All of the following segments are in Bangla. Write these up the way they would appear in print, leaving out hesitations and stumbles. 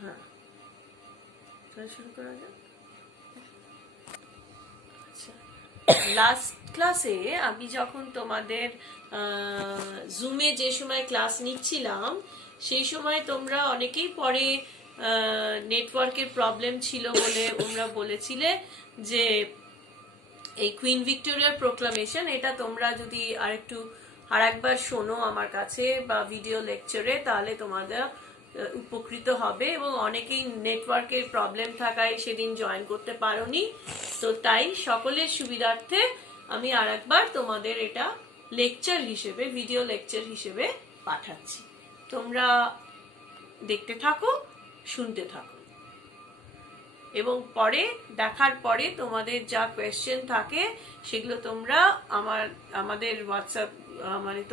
হ্যাঁ, শুরু করা যাক। আচ্ছা, লাস্ট ক্লাসে আমি যখন তোমাদের জুমে যে সময় ক্লাস নিচ্ছিলাম সেই সময় তোমরা অনেকেই পরে নেটওয়ার্কের প্রবলেম ছিল বলে তোমরা বলেছিলে যে এই কুইন ভিক্টোরিয়ার প্রোক্লামেশন এটা তোমরা যদি আরেকবার শোনো আমার কাছে বা ভিডিও লেকচারে, তাহলে তোমাদের উপকৃত হবে। এবং অনেকেই নেটওয়ার্কের প্রবলেম থাকায় সেদিন জয়েন করতে পারোনি, তো তাই সকলের সুবিধার্থে আমি আরেকবার তোমাদের এটা লেকচার হিসেবে, ভিডিও লেকচার হিসেবে পাঠাচ্ছি। তোমরা দেখতে থাকো, শুনতে থাকো, এবং পরে দেখার পরে তোমাদের যা কোয়েশ্চেন থাকে সেগুলো তোমরা আমাদের হোয়াটসঅ্যাপ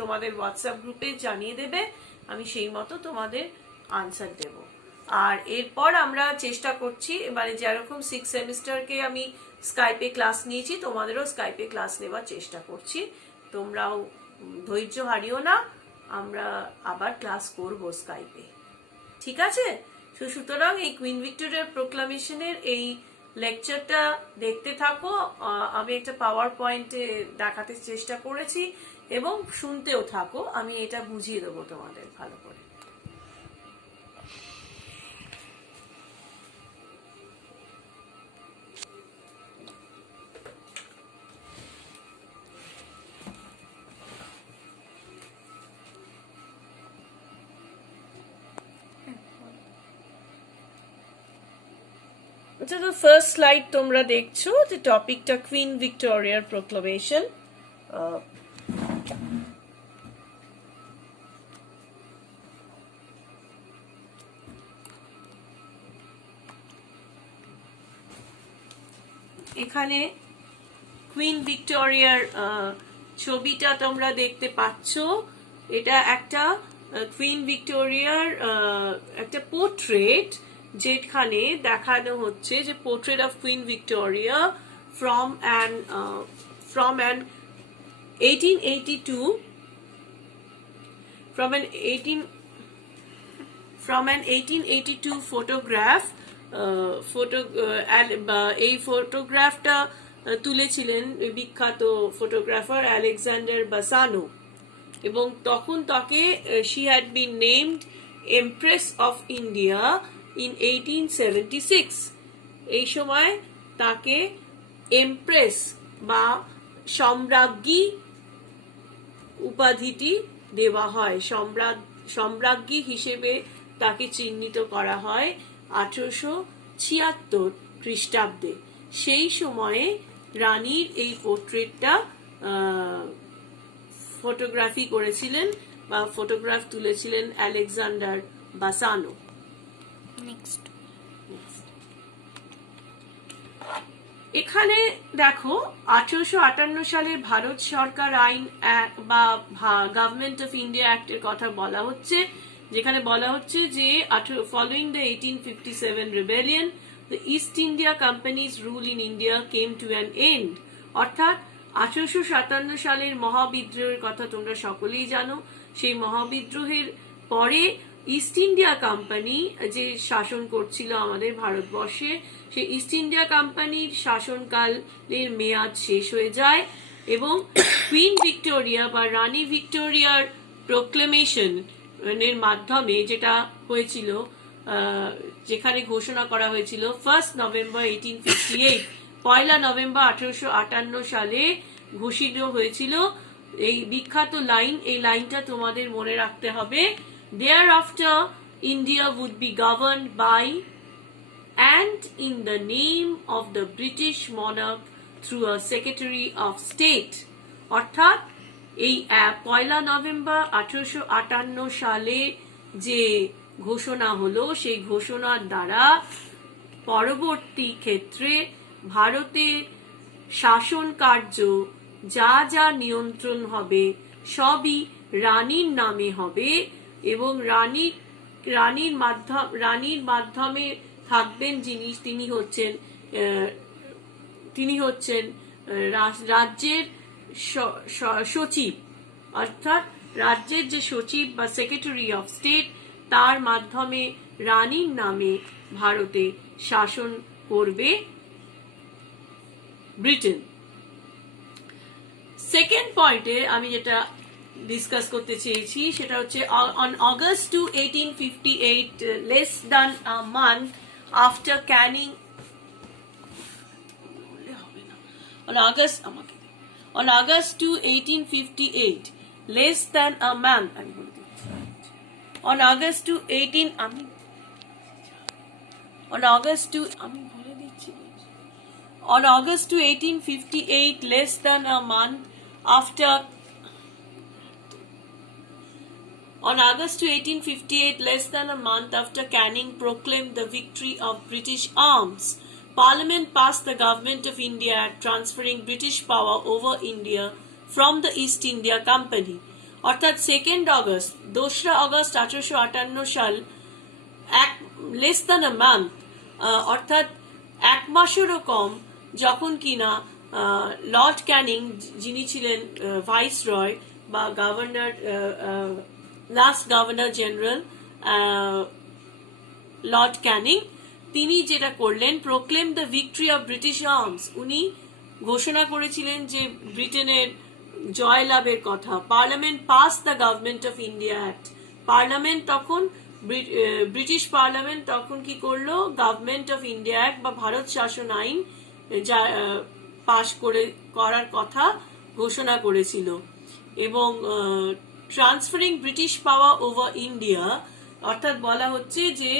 তোমাদের হোয়াটসঅ্যাপ গ্রুপে জানিয়ে দেবে, আমি সেই মতো তোমাদের আনসার দেব। আর এরপর আমরা চেষ্টা করছি, যেরকম 6 সেমিস্টারকে আমি স্কাইপে ক্লাস নিয়েছি, তোমাদেরও স্কাইপে ক্লাস নেওয়ার চেষ্টা করছি। তোমরাও ধৈর্য হারিও না, আমরা আবার ক্লাস করব স্কাইপে, ঠিক আছে? সুতরাং এই কুইন ভিক্টোরিয়ার প্রোক্লামেশনের এই লেকচারটা দেখতে থাকো। আমি একটা পাওয়ার পয়েন্টে দেখাতে চেষ্টা করেছি, এবং শুনতেও থাকো, আমি এটা বুঝিয়ে দেবো তোমাদের ভালো করে। আচ্ছা, তো ফার্স্ট স্লাইড তোমরা দেখছো যে টপিকটা কুইন ভিক্টোরিয়ার প্রোক্লামেশন। এখানে কুইন ভিক্টোরিয়ার ছবিটা তোমরা দেখতে পাচ্ছ। এটা একটা কুইন ভিক্টোরিয়ার একটা পোর্ট্রেট, যেখানে দেখানো হচ্ছে যে portrait of queen Victoria from an 1882 photograph। এই ফটোগ্রাফটা তুলেছিলেন বিখ্যাত ফটোগ্রাফার আলেকজান্ডার বাসানো, এবং তখন তাকে she had been named Empress of India in 1876। এই সময় তাকে এমপ্রেস বা সম্রাজ্ঞী উপাধিটি দেওয়া হয়, সম্রাজ্ঞী হিসেবে তাকে চিহ্নিত করা হয় 1876 খ্রিস্টাব্দে। সেই সময়ে রানীর এই পোর্ট্রেটটা ফটোগ্রাফি করেছিলেন বা ফটোগ্রাফ তুলেছিলেন আলেকজান্ডার বাসানো। এখানে দেখো 1858 সালের ভারত সরকার আইন বা গভর্নমেন্ট অফ ইন্ডিয়া অ্যাক্টের কথা বলা হচ্ছে, যেখানে বলা হচ্ছে যে following the 1857 rebellion the East India Company's rule in India came to an end। অর্থাৎ 1857 সালের মহাবিদ্রোহের কথা তোমরা সকলেই জানো। সেই মহাবিদ্রোহের পরে ইস্ট ইন্ডিয়া কোম্পানি যে শাসন করছিল আমাদের ভারতবর্ষে, সেই ইস্ট ইন্ডিয়া কোম্পানির শাসনকালের মেয়াদ শেষ হয়ে যায়, এবং কুইন ভিক্টোরিয়া বা রানী ভিক্টোরিয়ার প্রোক্লেমেশন এর মাধ্যমে যেটা হয়েছিল, যেখানে ঘোষণা করা হয়েছিল 1 নভেম্বর 1858, 1 নভেম্বর 1858 সালে ঘোষিত হয়েছিল এই বিখ্যাত লাইন। এই লাইনটা তোমাদের মনে রাখতে হবে, thereafter India would be governed by and in the name of the British monarch through a secretary of state। অর্থাৎ এই 1 নভেম্বর 1858 সালে যে ঘোষণা হলো, সেই ঘোষণার দ্বারা পরবর্তী ক্ষেত্রে ভারতে শাসন কার্য যা যা নিয়ন্ত্রণ হবে সবই রানীর নামে হবে, এবং রানীর মাধ্যমে থাকবেন যিনি, তিনি হচ্ছেন রাজ্যের সচিব, অর্থাৎ রাজ্যের যে সচিব বা সেক্রেটারি অফ স্টেট, তার মাধ্যমে রানীর নামে ভারতে শাসন করবে ব্রিটেন। সেকেন্ড পয়েন্টে আমি যেটা ডিসকাস করতে চেয়েছি সেটা হচ্ছে on August two 1858, less than a month after Canning, on August to 1858, less than a month, on August to 18, on August to 1858, less than a month after, on August to 1858, less than a month after Canning proclaimed the victory of British arms, Parliament passed the Government of India Act transferring British power over India from the East India Company. অর্থাৎ 2nd August, 2রা আগস্ট 1858 সাল, লেস দ্যান আ মান্থ, অর্থাৎ এক মাসেরও কম, যখন কিনা লর্ড ক্যানিং, যিনি ছিলেন ভাইসরয় বা governor, last governor general Lord Canning, তিনি যেটা করলেন, proclaim the victory of British arms, উনি ঘোষণা করেছিলেন যে ব্রিটেনের জয়লাভের কথা। Parliament pass the government of India act, parliament তখন, ব্রিটিশ পার্লামেন্ট তখন কি করলো, গভর্নমেন্ট অফ ইন্ডিয়া অ্যাক্ট বা ভারত শাসন আইন যা পাশ করার কথা ঘোষণা করেছিল। এবং ট্রান্সফারিং ব্রিটিশ পাওয়ার ওভার ইন্ডিয়া, অর্থাৎ বলা হচ্ছে যে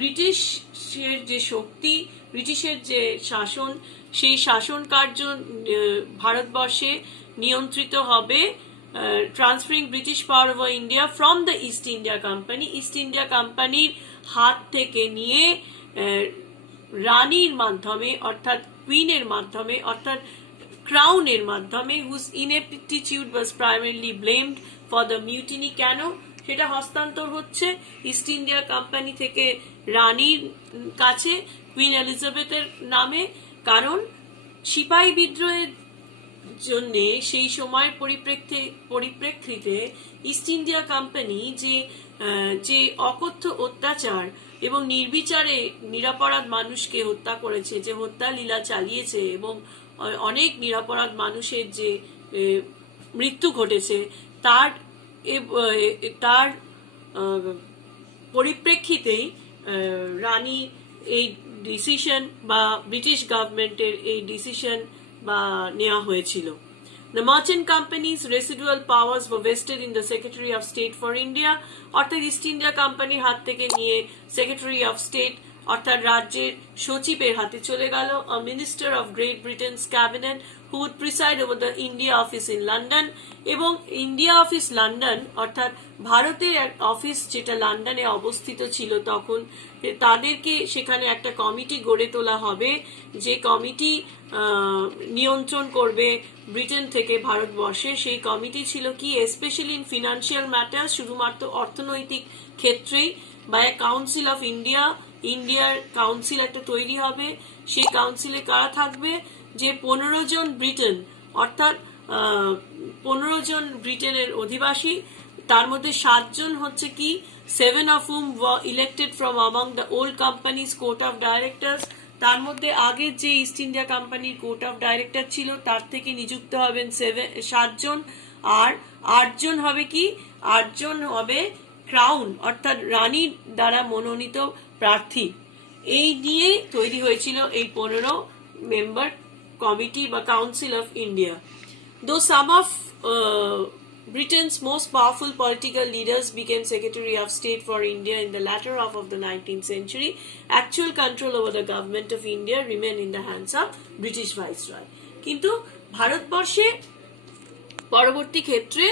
ব্রিটিশের যে শক্তি, ব্রিটিশের যে শাসন, সেই শাসন কার্য ভারতবর্ষে নিয়ন্ত্রিত হবে। Transferring British power over India from the east India company, east India কোম্পানির হাত থেকে নিয়ে রানীর মাধ্যমে, অর্থাৎ কুইনের মাধ্যমে, অর্থাৎ ক্রাউনের মাধ্যমে, whose ineptitude was primarily blamed for the mutiny. কেন সেটা হস্তান্তর হচ্ছে ইস্ট ইন্ডিয়া কোম্পানি থেকে রানীর কাছে কুইন এলিজাবেথের নামে? কারণ সিপাহী বিদ্রোহের জন্য সেই সময়ের পরিপ্রেক্ষিতে ইস্ট ইন্ডিয়া কোম্পানি যে অকথ্য অত্যাচার এবং নির্বিচারে নিরপরাধ মানুষকে হত্যা করেছে, যে হত্যা লীলা চালিয়েছে এবং অনেক নিরপরাধ মানুষের যে মৃত্যু ঘটেছে, তার পরিপ্রেক্ষিতেই রানী এই ডিসিশন বা ব্রিটিশ গভর্নমেন্টের এই ডিসিশন বা নেওয়া হয়েছিল। The merchant company's residual powers were vested in the Secretary of State for India, অর্থাৎ ইস্ট ইন্ডিয়া কোম্পানির হাত থেকে নিয়ে সেক্রেটারি অফ স্টেট অর্থাৎ রাজ্যের সচিবের হাতে চলে গেল। A minister of Great Britain's cabinet who would preside over the India office in London, এবং ইন্ডিয়া অফিস লন্ডন অর্থাৎ ভারতের এক অফিস যেটা লন্ডনে অবস্থিত ছিল তখন, তাদেরকে সেখানে একটা কমিটি গড়ে তোলা হবে, যে কমিটি নিয়ন্ত্রণ করবে ব্রিটেন থেকে ভারতবর্ষে। সেই কমিটি ছিল কি, স্পেশালি ইন ফিনান্সিয়াল ম্যাটার, শুধুমাত্র অর্থনৈতিক ক্ষেত্রেই, বা কাউন্সিল অফ ইন্ডিয়া, ইন্ডিয়ার কাউন্সিল একটা তৈরি হবে। সেই কাউন্সিলে কারা থাকবে, যে 15 জন ব্রিটেন, অর্থাৎ 15 জন ব্রিটেনের অধিবাসী, তার মধ্যে 7 জন হচ্ছে কি, 7 of whom were elected from among the old company's court of directors, তার মধ্যে আগের যে ইস্ট ইন্ডিয়া কোম্পানির কোর্ট অফ ডাইরেক্টর ছিল তার থেকে নিযুক্ত হবেন 7 জন, আর 8 জন হবে কি, 8 জন হবে ক্রাউন অর্থাৎ রানীর দ্বারা মনোনীত প্রার্থী। এই নিয়ে তৈরি হয়েছিল এই 15 মেম্বার কমিটি বা council of India. Though some of Britain's most powerful political leaders became Secretary of State for India in the latter half of the 19th century, actual control over the government of India remained in the hands of British Viceroy. কিন্তু ভারতবর্ষে পরবর্তী ক্ষেত্রে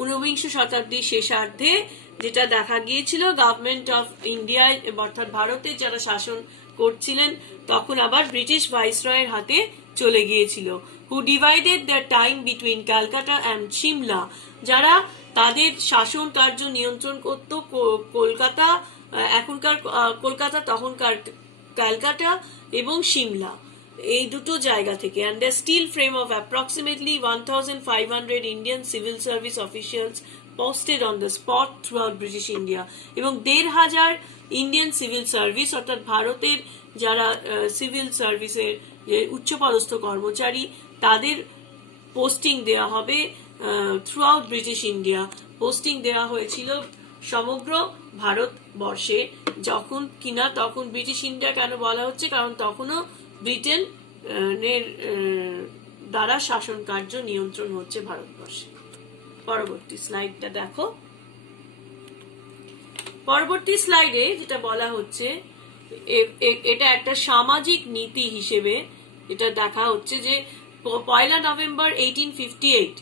19বিংশ শতাব্দীর শেষার্ধে যেটা দেখা গিয়েছিল, গভর্নমেন্ট অফ ইন্ডিয়া অর্থাৎ ভারতে যারা শাসন করছিলেন তখন আবার ব্রিটিশ ভাইসরয়ের হাতে চলে গিয়েছিল। who divided their time between Calcutta and Shimla, যারা তাদের শাসন কার্য নিয়ন্ত্রণ করত কলকাতা, এখনকার কলকাতা তখনকার ক্যালকাটা এবং সিমলা, এই দুটো জায়গা থেকে। and the steel frame of approximately 1500 Indian civil service officials posted on the spot throughout British India, এবং 1500 ইন্ডিয়ান সিভিল সার্ভিস, অর্থাৎ ভারতের যারা সিভিল সার্ভিসের যে উচ্চপদস্থ কর্মচারী তাদের পোস্টিং দেওয়া হবে through out British India. Posting দেওয়া হয়েছিল সমগ্র ভারতবর্ষে, যখন কিনা তখন ব্রিটিশ ইন্ডিয়া কেন বলা হচ্ছে, কারণ তখনও ব্রিটেনের দ্বারা শাসন কার্য নিয়ন্ত্রণ হচ্ছে ভারতবর্ষে। পরবর্তী স্লাইডটা দেখো। পরবর্তী স্লাইডে যেটা বলা হচ্ছে, এটা একটা সামাজিক নীতি হিসেবে এটা দেখা হচ্ছে যে 1 নভেম্বর 1858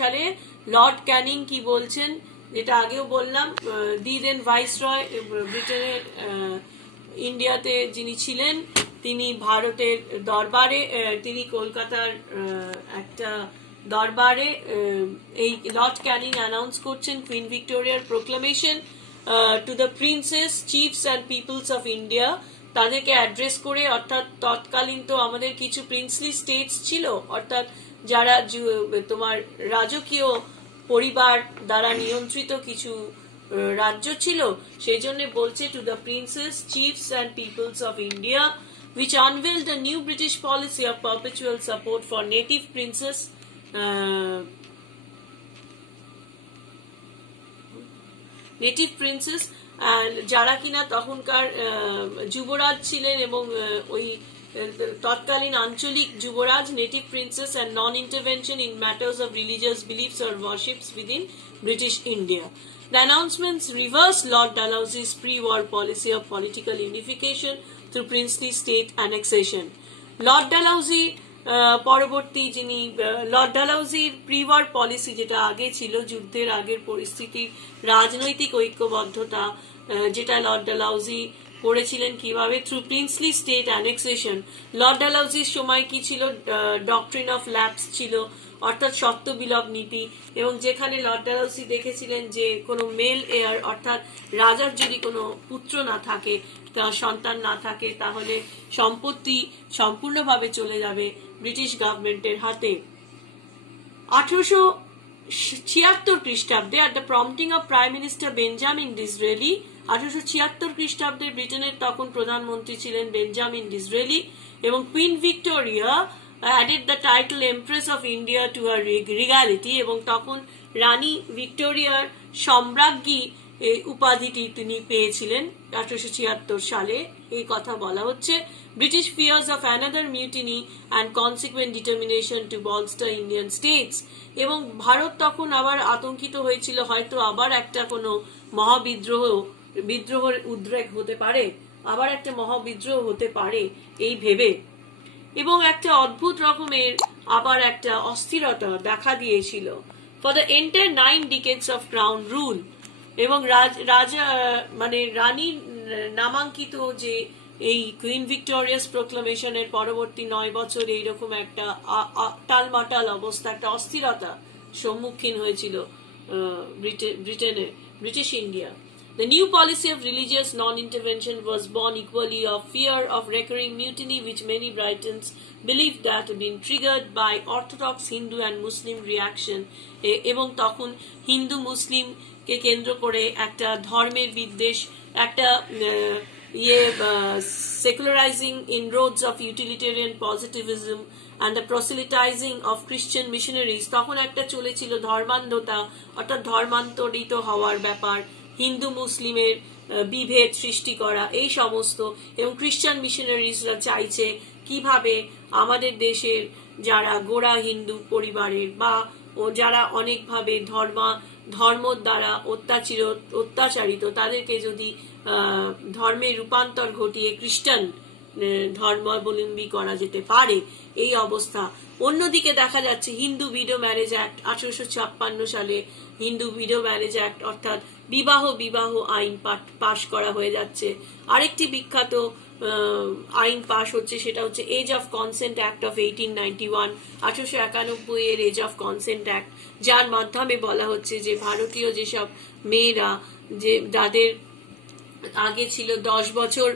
সালে লর্ড ক্যানিং কি বলছেন, যেটা আগেও বললাম, দি দেন ভাইসরয় ব্রিটেনের ইন্ডিয়াতে যিনি ছিলেন, তিনি ভারতের দরবারে, তিনি কলকাতার একটা দরবারে এই লর্ড ক্যানিং অ্যানাউন্স করছেন কুইন ভিক্টোরিয়ার proclamation to the princes, chiefs and peoples of India, তাদেরকে অ্যাড্রেস করে। অর্থাৎ তৎকালীন তো আমাদের কিছু প্রিন্সলি স্টেটস ছিল, অর্থাৎ যারা তোমার রাজকীয় পরিবার দ্বারা নিয়ন্ত্রিত কিছু রাজ্য ছিল, সেই জন্য বলছে to the princes, chiefs and peoples of India, which unveiled a new British policy of perpetual support for native princes, যারা কিনা তখনকার যুবরাজ ছিলেন এবং ওই তৎকালীন আঞ্চলিক যুবরাজ, native princes, and non-intervention in matters of religious beliefs or worships within British India. The announcements reversed Lord Dalhousie's pre-war policy of political unification through princely state annexation. Lord Dalhousie পরবর্তী যিনি লর্ড ডালহাউজির প্রি-ওয়ার পলিসি, যেটা আগে ছিল যুদ্ধের আগের পরিস্থিতি, রাজনৈতিক ঐক্যবদ্ধতা, যেটা লর্ড ডালহাউজি করেছিলেন কিভাবে, through princely state annexation. Lord ডালহাউজির সময় কি ছিল, ডক্ট্রিন অফ ল্যাপস ছিল, অর্থাৎ সত্য বিলোপ নীতি, এবং যেখানে লর্ড ডালহাউজি দেখেছিলেন যে কোনো মেল এয়ার, অর্থাৎ রাজার যদি কোনো পুত্র না থাকে, তার সন্তান না থাকে, তাহলে সম্পত্তি সম্পূর্ণভাবে চলে যাবে ব্রিটিশ গভর্নমেন্টের হাতে। 1876 খ্রিস্টাব্দে at the prompting of Prime Minister Benjamin Disraeli, 1876 খ্রিস্টাব্দে ব্রিটেনের তখন প্রধানমন্ত্রী ছিলেন বেঞ্জামিন ডিসরেলি, এবং queen Victoria added the title Empress of India to her regality, এবং তখন রানী ভিক্টোরিয়ার সম্রাজ্ঞী এই উপাধিটি তিনি পেয়েছিলেন 1876 সালে। এই কথা বলা হচ্ছে। British fears of another mutiny and consequent determination to bolster Indian states, এবং ভারত তখন আবার আতঙ্কিত হয়েছিল, হয়তো আবার একটা কোনো বিদ্রোহের উদ্রেক হতে পারে, আবার একটা মহাবিদ্রোহ হতে পারে এই ভেবে, এবং একটা অদ্ভুত রকমের আবার একটা অস্থিরতা দেখা দিয়েছিল। For the entire 9 decades of crown rule, এবং রাজা মানে রানীর নামাঙ্কিত যে এই কুইন ভিক্টোরিয়াস প্রোক্লামেশনের পরবর্তী 9 বছর এইরকম একটা টালমাটাল অবস্থা, একটা অস্থিরতা সম্মুখীন হয়েছিল British India. The new policy of religious non-intervention was born equally of fear of recurring mutiny, which many Britons believed that had been triggered by Orthodox Hindu and Muslim reaction, এবং তখন হিন্দু মুসলিম কে কেন্দ্র করে একটা ধর্মের বিদ্বেষ, একটা secularizing inroads of utilitarian positivism and the proselytizing of Christian missionaries, তখন একটা চলেছিল ধর্মান্ধতা, অর্থাৎ ধর্মান্তরিত হওয়ার ব্যাপার, হিন্দু মুসলিমের বিভেদ সৃষ্টি করা, এই সমস্ত, এবং খ্রিস্টান মিশনারিজরা চাইছে কিভাবে আমাদের দেশের যারা গোড়া হিন্দু পরিবারের বা যারা অনেকভাবে ধর্ম দ্বারা অত্যাচারিত, তাদেরকে যদি ধর্মের রূপান্তর ঘটিয়ে খ্রিস্টান ধর্মাবলম্বী করা যেতে পারে, এই অবস্থা। অন্যদিকে দেখা যাচ্ছে হিন্দু উইডো ম্যারেজ অ্যাক্ট 1856 সালে হিন্দু উইডো ম্যারেজ অ্যাক্ট, অর্থাৎ বিবাহ আইন পাশ করা হয়ে যাচ্ছে। আরেকটি বিখ্যাত আইন পাশ হচ্ছে, সেটা হচ্ছে age of consent act of 1891, 1891 এর এজ অফ কনসেন্ট অ্যাক্ট, যার মাধ্যমে বলা হচ্ছে যে ভারতীয় যেসব মেয়েরা যাদের আগে ছিল 10 বছর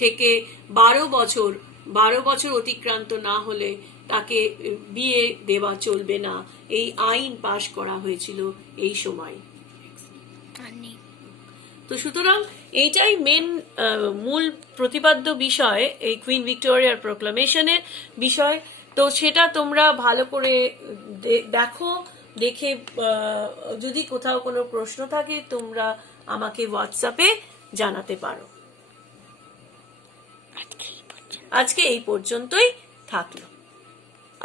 থেকে 12 বছর অতিক্রান্ত না হলে তাকে বিয়ে দেওয়া চলবে না, এই আইন পাশ করা হয়েছিল এই সময়। তো সুতরাং এইটাই মূল প্রতিপাদ্য বিষয় এই কুইন ভিক্টোরিয়ার প্রোক্লামেশনের বিষয়। তো সেটা তোমরা ভালো করে দেখো, দেখে যদি কোথাও কোনো প্রশ্ন থাকে তোমরা আমাকে হোয়াটসঅ্যাপে জানাতে পারো। আজকে এই পর্যন্তই থাকলো।